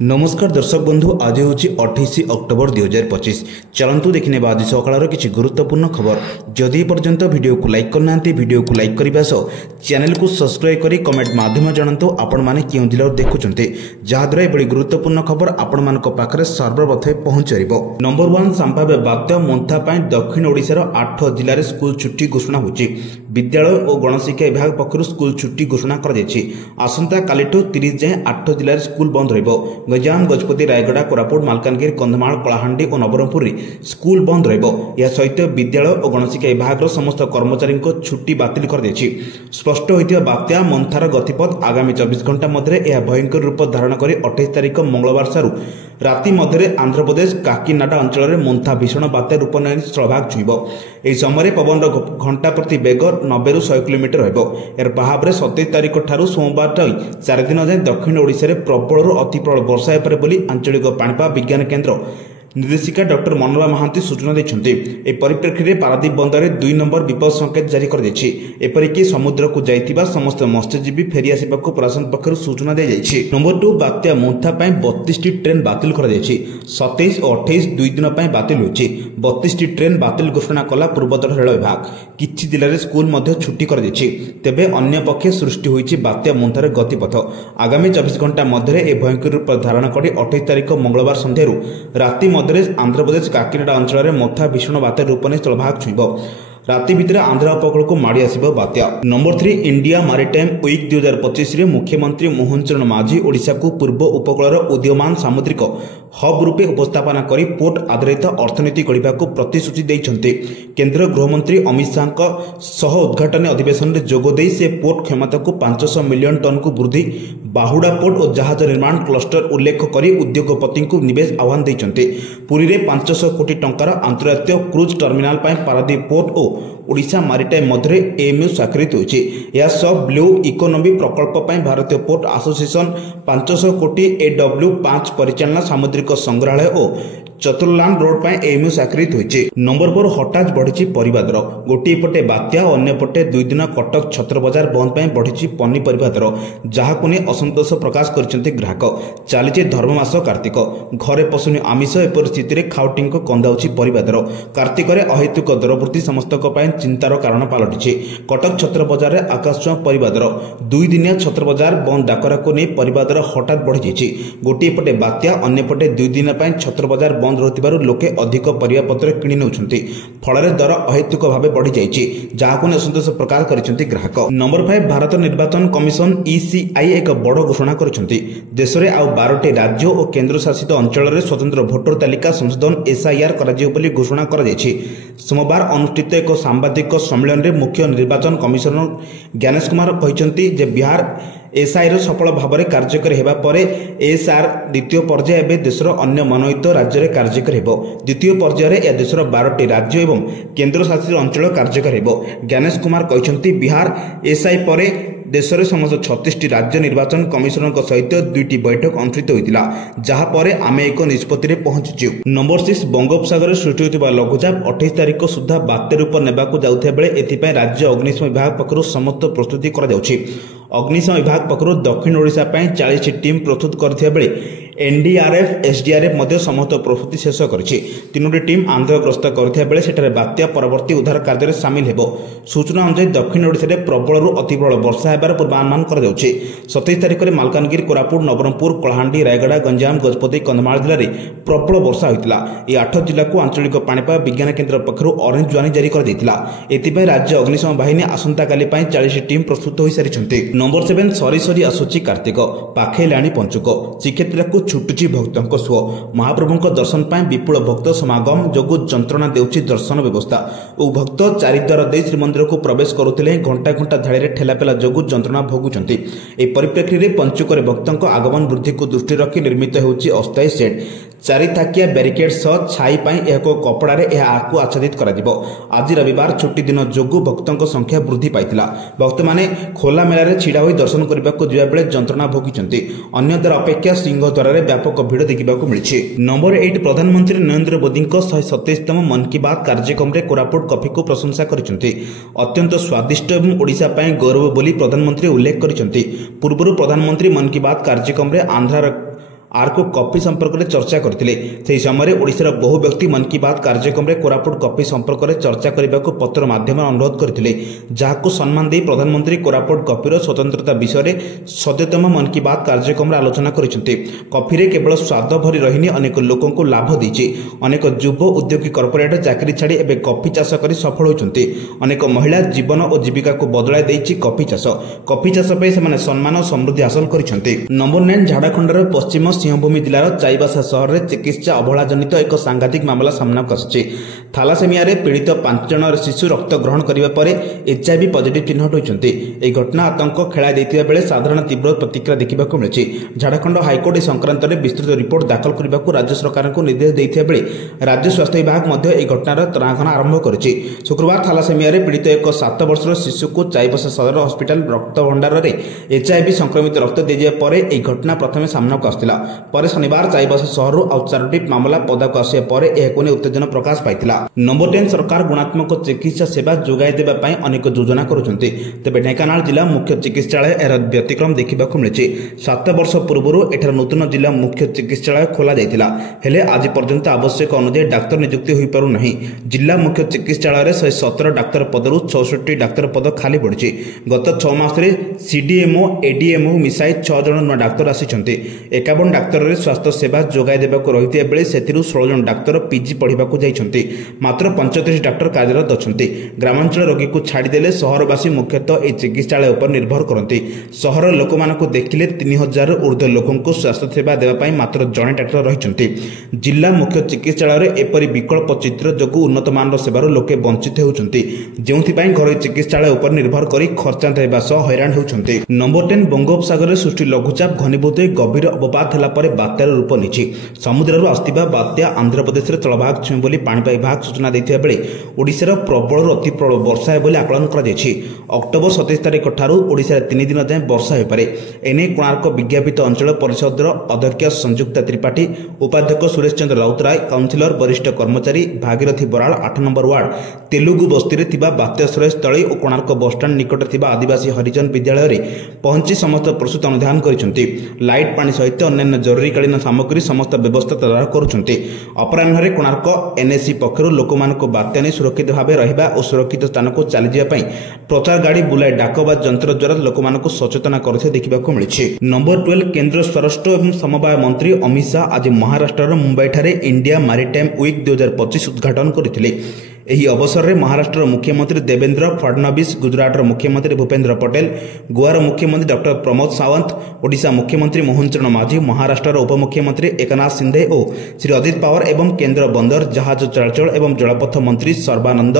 नमस्कार दर्शक बंधु आज हूँ 28 अक्टोबर 2025 चलतु देखने आज सकाल किसी गुरुत्वपूर्ण खबर जदि पर्यंत वीडियो को लाइक करना वीडियो को लाइक करने सह चैनल को सब्सक्राइब करी कमेंट माध्यम जानतु आपण मैंने क्यों जिला देखुं जहाद्वारा ये गुरुत्वपूर्ण खबर आपण मान पाखे सर्वप्रथम पहुंच नंबर 1 संभाव्य बात्या मोन्था दक्षिण ओडिशार 8 जिले में स्कूल छुट्टी घोषणा होची विद्यालय और गणशिक्षा विभाग पक्षर स्कूल छुट्टी घोषणा कर आसंता कालीठू 30 जाए 8 जिले में स्कूल बंद रहिबो। गंजाम गजपति रायगड़ा कोरापुट मालकानगिरी कंधमाल कलाहांडी और नवरंगपुर स्कूल बंद रहा सहित विद्यालय और गणशिक्षा विभाग समस्त कर्मचारी छुट्टी बातिल कर स्पष्ट होता बात्या मंथार गतिपथ आगामी 24 घंटा मध्य भयंकर रूप धारण कर 28 तारिख मंगलवार सारू राति मध्य आंध्र प्रदेश काकीनाडा अंचल में मंथा भीषण बात्या रूप नहीं स्थलभाग छुईब। यह समय पवन घंटा प्रति बेग 90 ରୁ 100 किलोमीटर यार प्रभाव में 27 तारिख ठारू सोमवार 4 दिन जाए दक्षिण ओडिशा रे प्रबल अति प्रबल वर्षा हेपारे बोली आंचलिक पाणीपाग विज्ञान केन्द्र निर्देशिका डॉक्टर मनोरमा महांती सूचना देते। एक परिप्रेक्षी में पारादीप बंदर 2 नंबर विपद संकेत जारी कर एपरिक समुद्र को जाइतिबा समस्त मत्स्यजीवी फेरी आसवा प्रशासन पक्षर सूचना दी जाइए। नंबर 2 बात्या मोन्था 32 ट्रेन बातिल कर 27 और 28 2 दिन बातिल होती 32 ट्रेन बातिल घोषणा कला पूर्वोत्तर रेल विभाग किछि जिले में स्कूल छुट्टी कर तेबे अन्य पक्षे सृष्टि होती बात्या मोन्थार गतिपथ आगामी 24 घंटा मध्य भयंकर रूप धारण कर 28 तारिख मंगलवार संध्यारू राति आंध्र प्रदेश काकीनाडा अंचल में मथा भीषण बात्या रूप नहीं स्थलभाग छुईब। राति भितर आंध्र उपकूल को माड़ी आसिब बात्या। नंबर 3 इंडिया मैरीटाइम वीक 2025 रे मुख्यमंत्री मोहन चरण माझी ओडिशा को पूर्व उपकूल उदीयमान सामुद्रिक हब रूपे उपस्थापना करी पोर्ट आधारित अर्थनीति गढ़ा को प्रतिश्रुति देइछन्ते। केंद्र गृहमंत्री अमित शाह सह उद्घाटन अधिवेशन में जोगदे से पोर्ट क्षमता को 500 मिलियन टन को वृद्धि बाहुड़ा पोर्ट और जहाज निर्माण क्लस्टर उल्लेख करी उद्योगपति को निवेश आह्वान देइछन्ते। पुरी रे 500 कोटी टंकार अंतर्राष्ट्रीय क्रूज टर्मिनाल पारादीप पोर्ट और ओडिशा मैरीटाइम मध्य एएमयू स्वाक्षरित होइछि। यह सब ब्लू इकोनॉमी प्रकल्प भारतीय पोर्ट एसोसिएशन 500 कोटी AW5 परिचालना सामुद्रिक संग्रहालय और चतुर्लान रोड पर एएमयू स्वाक्षरित होइछि। नंबर 4 हठात बढ़ी परिबा दर गोटे पटे बात्या और अन्य पटे 2 दिन कटक छत्र बाजार बंद पर बढ़ी पनीपरिबा दर जहां ने असंतोष प्रकाश करछन्ते ग्राहक। चली धर्ममास कार्तिक घरे पशुनी आमिष एपरि स्थिति में खाउटी कंदाउछि परिबा दर कार्तिक अहेतुक दर वृद्धि समस्त चिंतार कारण पलटि कटक छत्र बाजार में आकाशछुआ परिबा दर 2 दिनिया छत्र बाजार बंद डाकरा को नहीं परिबा दर हठात बढ़ी जाइछि। गोटे पटे बात्या अन्य पटे 2 दिन छत्र बाजार बंद रहुथिबारु लोके अधिक परिबापत्र किनि नेउछन्ति फଳରେ दर अहेतुक भाव बढ़ी जाइछि जहां असंतोष प्रकाश करिसन्ति ग्राहक। नंबर 5 भारत निर्वाचन कमिशन ECI एक बड़ घोषणा करिसन्ति। देश में आउ 12टी राज्य और केंद्र शासित अंचल में स्वतंत्र भोटर तालिका संशोधन SIR कराजियो बोली घोषणा कर सोमवार अनुष्ठित एक सांबादिक सम्मेलन में मुख्य निर्वाचन कमिशनर ज्ञानेश कुमार कहते जे बिहार SIR सफल भाव में कार्यकारी होगा पर SR द्वितीय पर्याय एवं देशर अन्य मनोनीत राज्य में कार्यकारी हो। द्वितीय पर्यायर यह देशर 12टी राज्य एवं केंद्र शासित अंचल कार्यकारी हो। ज्ञानेश कुमार कहते बिहार SI पर देश में समस्त 36टी राज्य निर्वाचन कमिशनर सहित 2टी बैठक अनुष्ठित होता जहाँपर आम एक निष्पत्ति पहुंचु। नंबर 6 बंगोपसागर सृष्टि होता लघुचाप 28 तारिख सुधा बात्या रूप नेबाकू जाउथिबा बेले एथिपाई राज्य अग्निशम विभाग पक्षरु समस्त प्रस्तुति करा जाउछि। अग्निशम विभाग पक्षरु दक्षिण ओडिशा 40 टीम प्रस्तुत करथिबा बेले NDRF SDRF मध्य समस्त प्रस्तुति शेष करिछि। 3टी टीम आंध्र ग्रस्त करथिबा बेले सेठारे बात्या परवर्ती उद्धार कार्य में सामिल हेबो। सूचना अनुसार दक्षिण ओडिशा रे प्रबल अति प्रबल वर्षा हेबार पूर्वानुमान कर जाउछि। 27 तारिख में मालकानगिरी कोरापुट नवरंगपुर कलाहांडी रायगड़ा गंजाम गजपति कंधमाल जिले में प्रबल वर्षा होता। यह 8 जिला को आंचलिक पाणीपाग विज्ञान केन्द्र पक्षर ऑरेंज वार्निंग जारी कर राज्य अग्निशम बाहिनी आसंता काली 40 टीम प्रस्तुत हो सारी। नंबर 7 सरी सरी आसुची कार्तिक पाखेलाणी पंचुक श्रीक्षेत्र को छुटुची भक्तों सुओ महाप्रभु दर्शन पर विपुल भक्त समागम जोगु जंत्रणा देउची दर्शन व्यवस्था और भक्त चारिद्वार दे श्रीमंदिर को प्रवेश करुले घंटा घंटा धाड़ी ठेलापेला जोगु जंत्रणा भोगुचंती। ए परिप्रेक्षी में पंचुकर भक्तों आगमन वृद्धि को दृष्टि रखी निर्मित होउची अस्थायी सेट 4 थाकिया बैरिकेड सह छाई कपड़ा आकु आच्छादित कर। आज रविवार छुट्टी दिन जोगु भक्तों संख्या वृद्धि पाइथिला। भक्त माने खोला मेला रे छिड़ा होई दर्शन करने को जिबा बेले जंत्रणा भोगिचंती। अन्य द्वार अपेक्षा सिंह द्वार व्यापक भिड़ देखा मिली। नंबर 8 प्रधानमंत्री नरेंद्र मोदी 127तम मन की बात कार्यक्रम में कोरापुट कॉफी को प्रशंसा करछन्ती। अत्यंत स्वादिष्ट एवं ओडिशा पई गौरव बोली प्रधानमंत्री उल्लेख करछन्ती। पूर्व प्रधानमंत्री मन की बात कार्यक्रम में आर्को कॉफी संपर्क में चर्चा करते से समय ओडिशार बहु व्यक्ति मन की बात कार्यक्रम में कोरापुट कॉफी संपर्क में चर्चा करने को पत्र माध्यम अनुरोध करते जहां सम्मान दे प्रधानमंत्री कोरापुट कॉफीर स्वतंत्रता विषय में सद्यतम मन की बात कार्यक्रम में आलोचना करते। कॉफी केवल स्वाद भरी रही अनेक लोकों को लाभ देछि। अनेक युव उद्योगी कॉर्पोरेट चाकरी छाड़ी एवं कॉफी चाष कर सफल होती। अनेक महिला जीवन और जीविका को बदलाई देछि कॉफी चाष पे से सम्मान और समृद्धि हासिल करछन्ते। नंबर 9 झारखंडर पश्चिम सिंहभूमि जिलार चाईबासा सहर में चिकित्सा अवहेला जनित एक सांघातिक मामला सामना आसी। थैलासेमिया पीड़ित 5 जन शिशु रक्त ग्रहण करने पर HIV पॉजिटिव चिन्हट होती। यह घटना आतंक खेलाई देथिबा बेले साधारण तीव्र प्रतिक्रिया देखा मिली। झारखंड हाइकोर्ट संक्रांत में विस्तृत रिपोर्ट दाखल करने को राज्य सरकार को निर्देश देथिबा बेले राज्य स्वास्थ्य विभाग यह घटनार तनाघना आरंभ करिछि। शुक्रवार थैलासेमिया पीड़ित एक 7 वर्षर शिशु को चाईबासा सदर हस्पिटाल रक्त भंडार में HIV संक्रमित रक्त दिया पर यह घटना प्रथम सामना को आसाला। पर शनिवार चाईबासा सहर आउ 4टी मामला पदाक आसिया पर यह उत्तेजना प्रकाश पाइथिला। नंबर 10 सरकार गुणात्मक चिकित्सा सेवा जोगाई देबा पई अनेक योजना करुछन्ते। तेबे ढेंकानाल जिला मुख्य चिकित्सालय एरा व्यतिक्रम देखा मिली। 7 वर्ष पूर्व एठार नूतन जिला मुख्य चिकित्सालय खोला जाइतिला हेले आज पर्यंत आवश्यक अनुसार डाक्तर नियुक्ति होई पारु नाही। जिला मुख्य चिकित्सालय 117 डाक्तर पदरु 64 डाक्तर पद खाली पड़िछि। गत 6 मास रे CDMO ADMO मिसाई 6 जन नुआ डाक्तर आसिछन्ते। 51 डाक्तर रे स्वास्थ्य सेवा जोगाई देबाको रहितिया बेले सेतिरु 16 जन डाक्तर PG पढ़िबाको जाइछन्ते। मात्र 35 डाक्तर कार्यरत अछन्ते। ग्रामांचल रोगी को छाड़ी देले सहरवासी मुख्यतः ए चिकित्सालय पर निर्भर करते। सहर लोक मानकु देखिले 3000 ऊर्ध्व लोकों को स्वास्थ्य सेवा देबा पई मात्र जणे डाक्टर रहिछन्ते। जिला मुख्य चिकित्सालय रे एपरि विकल्प चित्र जोगु उन्नत मानर सेवार लोके वंचित होउछन्ते। जेउथि पई घर चिकित्सालय उपर निर्भर करी खर्चांत हेबा सह हैरान होउछन्ते। नंबर 10 बंगोपसागर रे सृष्टि लघुचाप घनीभूत गभीर अवपात हला पर बात्यार रूप निछि। समुद्ररु आस्तिबा बात्या आंध्र प्रदेश रे तळभाग छु बोली पाणीपाग विभाग सूचना देथिया बेले ओडिशार प्रबल अति प्रबल वर्षा है बोली आकलन करा जायछि। अक्टोबर 27 तारिख ठारू ओडिशा 3 दिन जाए वर्षा हो पारे। एने कोणार्क विज्ञापित अंचल परिषदर अध्यक्ष संयुक्ता त्रिपाठी, उपाध्यक्ष सुरेश चंद्र राउतराय, काउंसिलर वरिष्ठ कर्मचारी भागीरथी बराल 8 नंबर वार्ड तेलुगु बस्ती रे थिबा बात्याश्रय स्थली और कोणार्क बसस्टाण्ड निकट थिबा आदिवासी हरिजन विद्यालय रे पहुंची समस्त प्रस्तुत अनुधान करिसंती। लाइट पानी सहित अन्य जरूरीकालीन सामग्री समस्त व्यवस्था तैयार करुछंती। अपराह्न रे कोणार्क NSC पक्षर लोकमानक बात्या नै सुरक्षित भाव रहिबा और सुरक्षित स्थान को चली जाय पई प्रचार गाड़ी बुलाई डाकबा यंत्र द्वारा लोकमानक सचेतना करथे देखिबाको मिलिछि। नंबर 12 केंद्र स्वराष्ट्र एवं समवाय मंत्री अमित शाह आज महाराष्ट्र मुंबई ठारे इंडिया मैरीटाइम वीक 2025 उद्घाटन करथिले। एही अवसर में महाराष्ट्र मुख्यमंत्री देवेंद्र फडणवीस, गुजरात मुख्यमंत्री भूपेंद्र पटेल, गोवार मुख्यमंत्री डॉक्टर प्रमोद सावंत, ओडिशा मुख्यमंत्री मोहन चरण माझी, महाराष्ट्र उपमुख्यमंत्री एकनाथ शिंदे और श्री अजित पवार एवं केंद्र बंदर जहाज चलाचल एवं जलपथ मंत्री सर्बानंद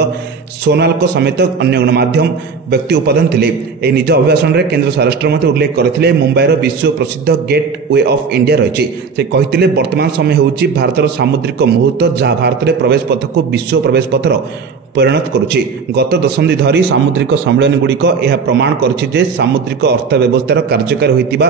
सोनोवाल समेत अन्य गणमाध्यम व्यक्ति उपादान थे। यह निज अभिभाषण में केंद्र स्वराष्ट्र मंत्री उल्लेख करते मुंबईर विश्व प्रसिद्ध गेट वे ऑफ इंडिया रही। से कहते वर्तमान समय होउछि भारतर सामुद्रिक मुहूर्त जहाँ भारत में प्रवेश पथ को विश्व प्रवेश पथर परिणत करुछि। गत दशंधि धरी सामुद्रिक सम्मेलन गुड़िक यह प्रमाण करुछि जे सामुद्रिक अर्थव्यवस्थार कार्यकारी होइतिबा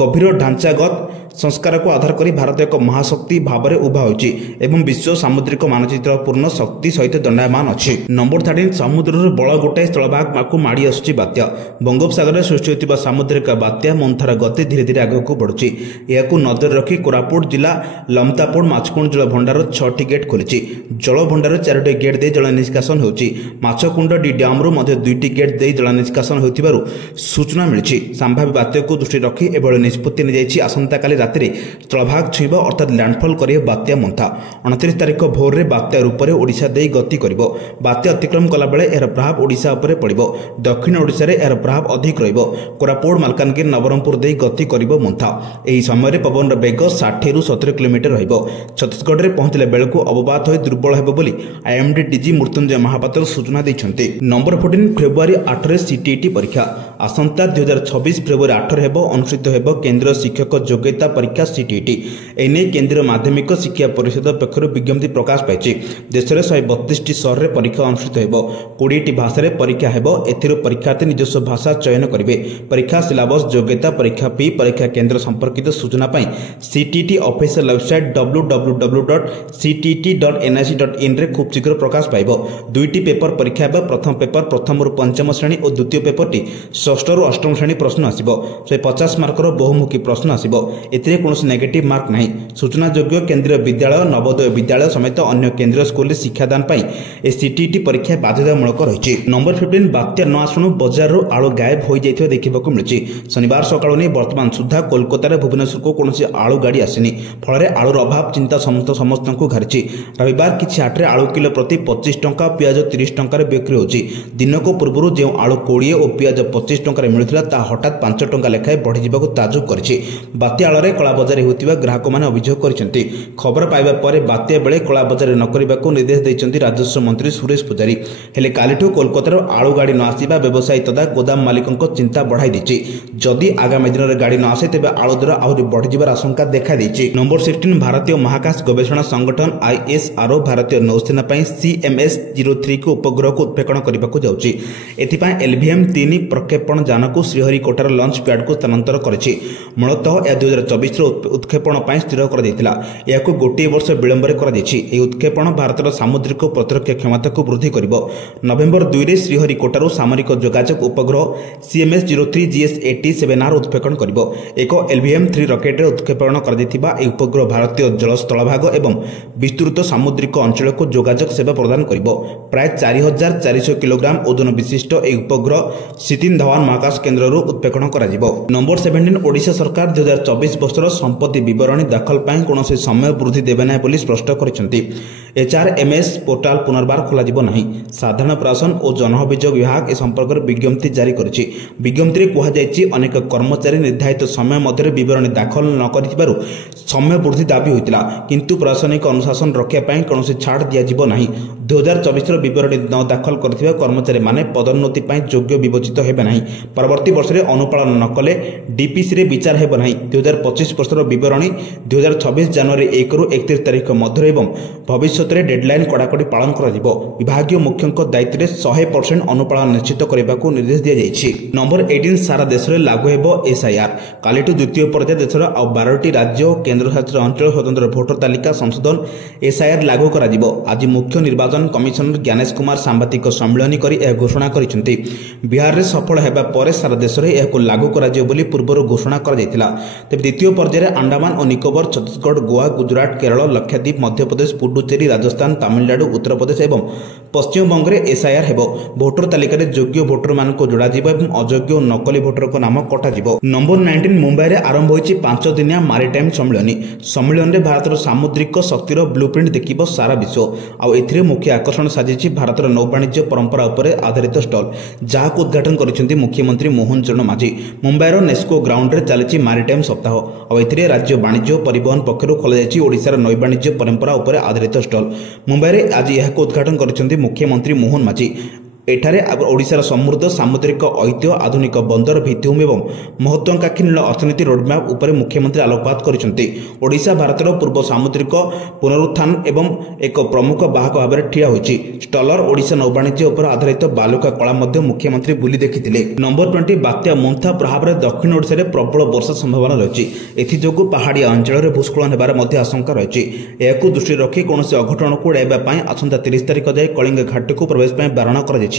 गभीर ढांचागत संस्कार को आधार करी भारत एक महाशक्ति भाव में उभा होइछि एवं विश्व सामुद्रिक मानचित्र पूर्ण शक्ति सहित दंडायमान अछि। नंबर 13 समुद्रर बड़ गोटाए स्थलभाग को माड़ी आसुछि बात्या। बंगोपसागर सृष्टि होइतिबा सामुद्रिक बात्या मंथर गति धीरे धीरे आगक बढ़ुछि। एहाकु नजर रखी कोरापुट जिला लमतापुर माछकुंड जल भंडार 6टी गेट खोलिछि। जल भंडार 4टी गेट दे जल निष्कासन होउछि। माछकुंड डी डैम रु मध्ये 2टी गेट दे जल निष्कासन होइतिबारु सूचना मिलिछि। संभाव्य बात्या को दृष्टि रखी एभଳି निष्पत्ति नि जाइछि। आसंता काली रात्रि स्थलभाग छुईब अर्थात लैंडफॉल करे बात्या मंथा। 29 तारिख भोर रे बात्या रूप में ओडिशा दे गति करिवो। बात्या अतिक्रम कला बेले एहर प्रभाव ओडिशा उपरे पड़िवो। दक्षिण ओडिशा रे एहर प्रभाव अधिक रहिवो। कोरापुट मालकानगिरी नवरंगपुर दे गति करिवो मंथा। एही समय रे पवन वेग 60 रु 70 किलोमीटर रहिवो। छत्तीसगढ़ रे पहुंचले बेलकु अवपात होई दुर्बल हेबो बोली आईएमडी डीजी मृत्युंजय महापात्र सूचना दैछन्ते। नंबर 14 फेब्रुआरी 8 रे सीटीईटी परीक्षा। आसंता 2026 फेब्रुआरी 8 रे हेबो अनुष्ठित हेबो केंद्रीय शिक्षक योग्यता परीक्षा सीटीईटी। एने केंद्रीय माध्यमिक शिक्षा परिषद पक्षर विज्ञप्ति प्रकाश पाइछि। देश में 132 सहर में परीक्षा अनुष्ठित हेबो। 20टी भाषा रे परीक्षा हेबो। एथिरो परीक्षार्थी निजस्व भाषा चयन करिवे। परीक्षा सिलेबस योग्यता परीक्षा फी परीक्षा केंद्र संपर्कित सूचना पाई सीटीईटी ऑफिशियल वेबसाइट www.ctt.nic.in रे खूब शीघ्र प्रकाश पाइबो। 2टी पेपर परीक्षा हेबो। प्रथम पेपर प्रथम रु पंचम श्रेणी और द्वितीय पेपरटी ଷଷ୍ଠ ରୁ ଅଷ୍ଟମ ଶ୍ରେଣୀ ପ୍ରଶ୍ନ ଆସିବ। 150 ମାର୍କର ବହୁମୁଖୀ ପ୍ରଶ୍ନ ଆସିବ। ଏଥିରେ କୌଣସି ନେଗେଟିଭ ମାର୍କ ନାହିଁ। ସୂଚନାଯୋଗ୍ୟ କେନ୍ଦ୍ରୀୟ ବିଦ୍ୟାଳୟ, ନବୋଦୟ ବିଦ୍ୟାଳୟ ସମେତ ଅନ୍ୟ କେନ୍ଦ୍ରୀୟ ସ୍କୁଲରେ ଶିକ୍ଷାଦାନ ପାଇଁ ଏ ସିଟିଇଟି ପରୀକ୍ଷା ବାଧ୍ୟତାମୂଳକ ରହିଛି। ନମ୍ବର 15 ବାତ୍ୟା ନ ଆସୁଣୁ ବଜାରରୁ ଆଳୁ ଗାୟବ ହୋଇଯାଇଥିବା ଦେଖିବାକୁ ମିଳିଛି। ଶନିବାର ସକାଳୁ ନେଇ ବର୍ତ୍ତମାନ ସୁଦ୍ଧା କୋଲକାତାରେ ଭୁବନେଶ୍ୱରକୁ କୌଣସି ଆଳୁ ଗାଡ଼ି ଆସିନି। ଫଳରେ ଆଳୁର ଅଭାବ ଚିନ୍ତା ସମସ୍ତଙ୍କୁ ଘାରିଛି। ରବିବାର କିଛି ହାଟରେ ଆଳୁ କିଲୋ ପ୍ରତି 25 ଟଙ୍କା, ପିଆଜ 30 ଟଙ୍କାରେ ବିକ୍ରି ହେଉଛି। ଦିନକ ପୂର୍ବରୁ ଯେଉଁ ଆଳୁ 20 ଓ ପିଆଜ 25 ଟଙ୍କାରେ ମିଳୁଥିଲା ତାହା ହଠାତ୍ 5 ଟଙ୍କା ଲେଖାଏଁ ବଢ଼ିଯିବାକୁ ତାଜୁବ କରିଛି। ବାତ୍ୟା ଆଳରେ କଳାବଜାରୀ ହେଉଥିବା ଗ୍ରାହକମାନେ ଅଭିଯୋଗ କରିଛନ୍ତି। ଖବର ପାଇବା ପରେ ବାତ୍ୟା ବେଳେ କଳାବଜାରୀ ନ କରିବାକୁ ନିର୍ଦ୍ଦେଶ ଦେଇଛନ୍ତି ରାଜସ୍ୱ ମନ୍ତ୍ରୀ ସୁରେଶ ପୂଜାରୀ। ହେଲେ କାଲିଠୁ କୋଲକାତାରୁ ଆଳୁ ଗାଡ଼ି ନ ଆସିବା ବ୍ୟବସାୟୀ ତଥା ଗୋଦାମ ମାଲିକଙ୍କ ଚିନ୍ତା ବଢ଼ାଇ ଦେଇଛି। ଯଦି ଆଗାମୀ ଦିନରେ ଗାଡ଼ି ନ ଆସେ ତେବେ ଆଳୁ ଦର ଆହୁରି ବଢ଼ିଯିବାର ଆଶଙ୍କା ଦେଖାଦେଇଛି। ନମ୍ବର 16 ଭାରତୀୟ ମହାକାଶ ଗବେଷଣା ସଂଗଠନ ISRO ଭାରତୀୟ ନୌସେନା ପାଇଁ CMS-03 ଉପଗ୍ରହକୁ ଉତ୍କ୍ଷେପଣ କରିବାକୁ ଯାଉଛି। ଏଥିପାଇଁ LVM-3 ପ୍ରକ୍ଷେପଣ ଯାନକୁ ଶ୍ରୀହରିକୋଟାର ଲଞ୍ଚ ପ୍ୟାଡ୍କୁ ସ୍ଥାନାନ୍ତର କରିଛି। ମୂଳତଃ ଏହା 2024ର ଉତ୍କ୍ଷେପଣ ପାଇଁ ସ୍ଥିର କରାଯାଇଥିଲା। ଏହାକୁ ଗୋଟିଏ ବର୍ଷ ବିଳମ୍ବରେ କରାଯାଇଛି। ଏହି ଉତ୍କ୍ଷେପଣ ଭାରତର ସାମୁଦ୍ରିକ ପ୍ରତିରକ୍ଷା କ୍ଷମତାକୁ ବୃଦ୍ଧି କରିବ। ନଭେମ୍ବର 2ରେ ଶ୍ରୀହରିକୋଟାରୁ ସାମରିକ ଯୋଗାଯୋଗ ଉପଗ୍ରହ CMS-03 GS-80-7R ଉତ୍କ୍ଷେପଣ କରିବ। ଏକ LVM-3 ରକେଟରେ ଉତ୍କ୍ଷେପଣ କରାଯାଇଥିବା ଏହି ଉପଗ୍ରହ ଭାରତୀୟ ଜଳ ସ୍ଥଳଭାଗ ଏବଂ ବିସ୍ତୃତ ସାମୁଦ୍ରିକ ଅଞ୍ଚଳକୁ ଯୋଗାଯୋଗ ସେବା ପ୍ରଦାନ କରିବ। ପ୍ରାୟ 4400 କିଲୋଗ୍ରାମ ଓଜନ ବିଶିଷ୍ଟ ଏହି ଉପଗ୍ରହ ସିତିନ୍ ଧୱାନ ମହାକାଶ କେନ୍ଦ୍ରରୁ ଉତ୍କ୍ଷେପଣ କରାଯିବ। ନମ୍ବର 17 ଓଡ଼ିଶା ସରକାର 2024 ବର୍ଷର ସମ୍ପତ୍ତି ବିବରଣୀ ଦାଖଲ ପାଇଁ କୌଣସି ସମୟ ବୃଦ୍ଧି ଦେବେ ନାହିଁ ବୋଲି ସ୍ପଷ୍ଟ କରିଛନ୍ତି। HRMS ପୋର୍ଟାଲ ପୁନର୍ବାର ଖୋଲାଯିବ ନାହିଁ। ସାଧାରଣ ପ୍ରଶାସନ ଓ ଜନଅଭିଯୋଗ ବିଭାଗ ଏ ସମ୍ପର୍କରେ ବିଜ୍ଞପ୍ତି ଜାରି କରିଛି। ବିଜ୍ଞପ୍ତିରେ କୁହାଯାଇଛି, ଅନେକ କର୍ମଚାରୀ ନିର୍ଦ୍ଧାରିତ ସମୟ ମଧ୍ୟରେ ବିବରଣୀ ଦାଖଲ ନ କରିଥିବାରୁ ସମୟ ବୃଦ୍ଧି ଦାବି ହୋଇଥିଲା, କିନ୍ତୁ ପ୍ରଶାସନିକ ଅନୁଶାସନ ରକ୍ଷା ପାଇଁ କୌଣସି ଛାଡ଼ ଦିଆଯିବ ନାହିଁ। 2024ର ବିବରଣୀ ନ ଦାଖଲ କରିଥିବା କର୍ମଚାରୀମାନେ ପଦୋନ୍ନତି ପାଇଁ ଯୋଗ୍ୟ ବିବେଚିତ ହେବେ ନାହିଁ। ପରବର୍ତ୍ତୀ ବର୍ଷରେ ଅନୁପାଳନ ନ କଲେ DPCରେ ବିଚାର ହେବ ନାହିଁ। 2025 ବର୍ଷର ବିବରଣୀ 2026 ଜାନୁଆରୀ 1ରୁ 31 ତାରିଖ ମଧ୍ୟରେ ଏବଂ ଭବିଷ୍ୟତରେ ଡେଡ୍ଲାଇନ୍ କଡ଼ାକଡ଼ି ପାଳନ କରାଯିବ। ବିଭାଗୀୟ ମୁଖ୍ୟଙ୍କ ଦାୟିତ୍ୱରେ 100% ଅନୁପାଳନ ନିଶ୍ଚିତ କରିବାକୁ ନିର୍ଦ୍ଦେଶ ଦିଆଯାଇଛି। ନମ୍ବର 18 ସାରା ଦେଶରେ ଲାଗୁ ହେବ SIR। କାଲିଠୁ ଦ୍ୱିତୀୟ ପର୍ଯ୍ୟାୟ ଦେଶର ଆଉ 12ଟି ରାଜ୍ୟ ଓ କେନ୍ଦ୍ରଶାସିତ ଅଞ୍ଚଳ ସ୍ୱତନ୍ତ୍ର ଭୋଟର ତାଲିକା ସଂଶୋଧନ SIR ଲାଗୁ କରାଯିବ। ଆଜି ମୁଖ୍ୟ ନିର୍ବାଚନ କମିଶନର ଜ୍ଞାନେଶ କୁମାର ସାମ୍ବାଦିକ ସମ୍ମିଳନୀ କରି ଏହା ଘୋଷଣା କରିଛନ୍ତି। ବିହାରରେ ସଫଳ ହେବା ପରେ ସାରା ଦେଶରେ ଏହାକୁ ଲାଗୁ କରାଯିବ ବୋଲି ପୂର୍ବରୁ ଘୋଷଣା କରାଯାଇଥିଲା। ତେବେ ଦ୍ୱିତୀୟ ପର୍ଯ୍ୟାୟରେ ଆଣ୍ଡାମାନ ଓ ନିକୋବର, ଛତିଶଗଡ଼, ଗୋଆ, ଗୁଜରାଟ, କେରଳ, ଲକ୍ଷାଦ୍ୱୀପ, ମଧ୍ୟପ୍ରଦେଶ, ପୁଡୁଚେରୀ, ରାଜସ୍ଥାନ, ତାମିଲନାଡୁ, ଉତ୍ତରପ୍ରଦେଶ ଏବଂ ପଶ୍ଚିମବଙ୍ଗରେ SIR ହେବ। ଭୋଟର ତାଲିକାରେ ଯୋଗ୍ୟ ଭୋଟରମାନଙ୍କୁ ଯୋଡ଼ାଯିବ ଏବଂ ଅଯୋଗ୍ୟ ଓ ନକଲି ଭୋଟରଙ୍କ ନାମ କଟାଯିବ। ନମ୍ବର 19 ମୁମ୍ବାଇରେ ଆରମ୍ଭ ହୋଇଛି 5 ଦିନିଆ ମାରିଟାଇମ୍ ସମ୍ମିଳନୀ। ସମ୍ମିଳନୀରେ ଭାରତର ସାମୁଦ୍ରିକ ଶକ୍ତିର ବ୍ଲୁପ୍ରିଣ୍ଟ ଦେଖିବ ସାରା ବିଶ୍ୱ। ଆଉ ଏଥିରେ ମୁଖ୍ୟ ଆକର୍ଷଣ ସାଜିଛି ଭାରତର ନୌବାଣିଜ୍ୟ ପରମ୍ପରା ଉପରେ ଆଧାରିତ ଷ୍ଟଲ୍, ଯାହାକୁ ଉଦ୍ଘାଟନ କରିଛନ୍ତି ମୁଖ୍ୟମନ୍ତ୍ରୀ ମୋହନ ଚରଣ ମାଝୀ। ମୁମ୍ବାଇର ନେସ୍କୋ ଗ୍ରାଉଣ୍ଡରେ ଚାଲିଛି ମାରିଟାଇମ୍ ସପ୍ତାହ। ଆଉ ଏଥିରେ ରାଜ୍ୟ ବାଣିଜ୍ୟ ଓ ପରିବହନ ପକ୍ଷରୁ ଖୋଲାଯାଇଛି ଓଡ଼ିଶାର ନୌବାଣିଜ୍ୟ ପରମ୍ପରା ଉପରେ ଆଧାରିତ ଷ୍ଟଲ୍। ମୁମ୍ବାଇରେ ଆଜି ଏହାକୁ ଉଦ୍ଘାଟନ କରିଛନ୍ତି ମୁଖ୍ୟମନ୍ତ୍ରୀ ମୋହନ ମାଝୀ। ଏଠାରେ ଓଡ଼ିଶାର ସମୃଦ୍ଧ ସାମୁଦ୍ରିକ ଐତିହ୍ୟ, ଆଧୁନିକ ବନ୍ଦର ଭିତ୍ତିଭୂମି ଏବଂ ମହତ୍ୱାକାଂକ୍ଷୀ ନୀଳ ଅର୍ଥନୀତି ରୋଡ୍ମ୍ୟାପ୍ ଉପରେ ମୁଖ୍ୟମନ୍ତ୍ରୀ ଆଲୋକପାତ କରିଛନ୍ତି। ଓଡ଼ିଶା ଭାରତର ପୂର୍ବ ସାମୁଦ୍ରିକ ପୁନରୁତ୍ଥାନ ଏବଂ ଏକ ପ୍ରମୁଖ ବାହକ ଭାବରେ ଠିଆ ହୋଇଛି। ଷ୍ଟଲର ଓଡ଼ିଶା ନୌବାଣିଜ୍ୟ ଉପରେ ଆଧାରିତ ବାଲୁକା କଳା ମଧ୍ୟ ମୁଖ୍ୟମନ୍ତ୍ରୀ ବୁଲି ଦେଖିଥିଲେ। ନମ୍ବର 20 ବାତ୍ୟା ମୋନ୍ଥା ପ୍ରଭାବରେ ଦକ୍ଷିଣ ଓଡ଼ିଶାରେ ପ୍ରବଳ ବର୍ଷା ସମ୍ଭାବନା ରହିଛି। ଏଥିଯୋଗୁଁ ପାହାଡ଼ିଆ ଅଞ୍ଚଳରେ ଭୂସ୍ଖଳନ ହେବାର ମଧ୍ୟ ଆଶଙ୍କା ରହିଛି। ଏହାକୁ ଦୃଷ୍ଟିରେ ରଖି କୌଣସି ଅଘଟଣକୁ ଏଡ଼ାଇବା ପାଇଁ ଆସନ୍ତା 30 ତାରିଖ ଯାଏଁ କଳିଙ୍ଗ ଘାଟିକୁ ପ୍ରବେଶ ପାଇଁ ବାରଣ କରାଯାଇଛି।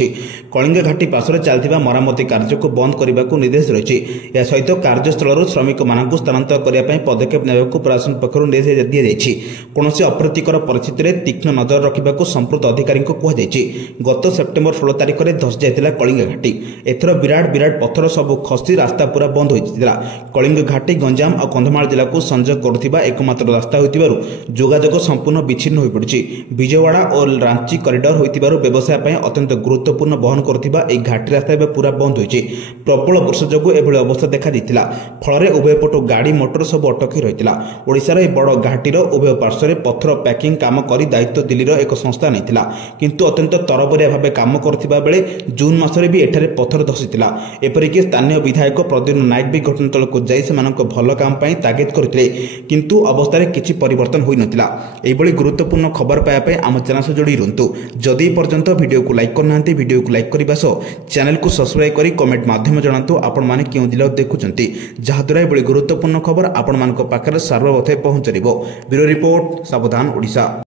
କଳିଙ୍ଗ ଘାଟି ପାର୍ଶ୍ୱରେ ଚାଲିଥିବା ମରାମତି କାର୍ଯ୍ୟକୁ ବନ୍ଦ କରିବାକୁ ନିର୍ଦ୍ଦେଶ ରହିଛି। ଏହା ସହିତ କାର୍ଯ୍ୟସ୍ଥଳରୁ ଶ୍ରମିକମାନଙ୍କୁ ସ୍ଥାନାନ୍ତର କରିବା ପାଇଁ ପଦକ୍ଷେପ ନେବାକୁ ପ୍ରଶାସନ ପକ୍ଷରୁ ନିର୍ଦ୍ଦେଶ ଦିଆଯାଇଛି। କୌଣସି ଅପ୍ରୀତିକର ପରିସ୍ଥିତିରେ ତୀକ୍ଷ୍ଣ ନଜର ରଖିବାକୁ ସମ୍ପୃକ୍ତ ଅଧିକାରୀଙ୍କୁ କୁହାଯାଇଛି। ଗତ ସେପ୍ଟେମ୍ବର 16 ତାରିଖରେ ଧସି ଯାଇଥିଲା କଳିଙ୍ଗ ଘାଟି। ଏଥର ବିରାଟ ପଥର ସବୁ ଖସି ରାସ୍ତା ପୁରା ବନ୍ଦ ହୋଇଥିଲା। କଳିଙ୍ଗ ଘାଟି ଗଞ୍ଜାମ ଆଉ କନ୍ଧମାଳ ଜିଲ୍ଲାକୁ ସଂଯୋଗ କରୁଥିବା ଏକମାତ୍ର ରାସ୍ତା ହୋଇଥିବାରୁ ଯୋଗାଯୋଗ ସମ୍ପୂର୍ଣ୍ଣ ବିଚ୍ଛିନ୍ନ ହୋଇପଡ଼ିଛି। ବିଜୟୱାଡ଼ା ଓ ରାଞ୍ଚି କରିଡର ହୋଇଥିବାରୁ ବ୍ୟବସାୟ ପାଇଁ ଅତ୍ୟନ୍ତ ଗୁରୁତ୍ୱପୂର୍ଣ୍ଣ ବହନ କରୁଥିବା ଏହି ଘାଟି ରାସ୍ତା ଏବେ ପୁରା ବନ୍ଦ ହୋଇଛି। ପ୍ରବଳ ବର୍ଷା ଯୋଗୁଁ ଏଭଳି ଅବସ୍ଥା ଦେଖାଦେଇଥିଲା। ଫଳରେ ଉଭୟ ପଟୁ ଗାଡ଼ି ମଟର ସବୁ ଅଟକି ରହିଥିଲା। ଓଡ଼ିଶାର ଏହି ବଡ଼ ଘାଟିର ଉଭୟ ପାର୍ଶ୍ୱରେ ପଥର ପ୍ୟାକିଂ କାମ କରି ଦାୟିତ୍ୱ ଦିଲ୍ଲୀର ଏକ ସଂସ୍ଥା ନେଇଥିଲା, କିନ୍ତୁ ଅତ୍ୟନ୍ତ ତରବରିଆ ଭାବେ କାମ କରୁଥିବା ବେଳେ ଜୁନ୍ ମାସରେ ବି ଏଠାରେ ପଥର ଧସିଥିଲା। ଏପରିକି ସ୍ଥାନୀୟ ବିଧାୟକ ପ୍ରଦ୍ୟୁମ୍ନ ନାୟକ ବି ଘଟଣାସ୍ଥଳକୁ ଯାଇ ସେମାନଙ୍କ ଭଲ କାମ ପାଇଁ ତାଗିଦ କରିଥିଲେ, କିନ୍ତୁ ଅବସ୍ଥାରେ କିଛି ପରିବର୍ତ୍ତନ ହୋଇନଥିଲା। ଏହିଭଳି ଗୁରୁତ୍ୱପୂର୍ଣ୍ଣ ଖବର ପାଇବା ପାଇଁ ଆମ ଚ୍ୟାନେଲ ସହ ଯୋଡ଼ି ରୁହନ୍ତୁ। ଯଦି ପର୍ଯ୍ୟନ୍ତ ଭିଡ଼ିଓକୁ ଲାଇକ୍ କରିନାହାନ୍ତି, ଭିଡ଼ିଓକୁ ଲାଇକ୍ କରିବା ସହ ଚ୍ୟାନେଲକୁ ସବସ୍କ୍ରାଇବ୍ କରି କମେଣ୍ଟ ମାଧ୍ୟମରେ ଜଣାନ୍ତୁ ଆପଣମାନେ କେଉଁ ଜିଲ୍ଲାରୁ ଦେଖୁଛନ୍ତି, ଯାହାଦ୍ୱାରା ଏଭଳି ଗୁରୁତ୍ୱପୂର୍ଣ୍ଣ ଖବର ଆପଣମାନଙ୍କ ପାଖରେ ସର୍ବପ୍ରଥମେ ପହଞ୍ଚିବ। ବ୍ୟୁରୋ ରିପୋର୍ଟ, ସାବଧାନ ଓଡ଼ିଶା।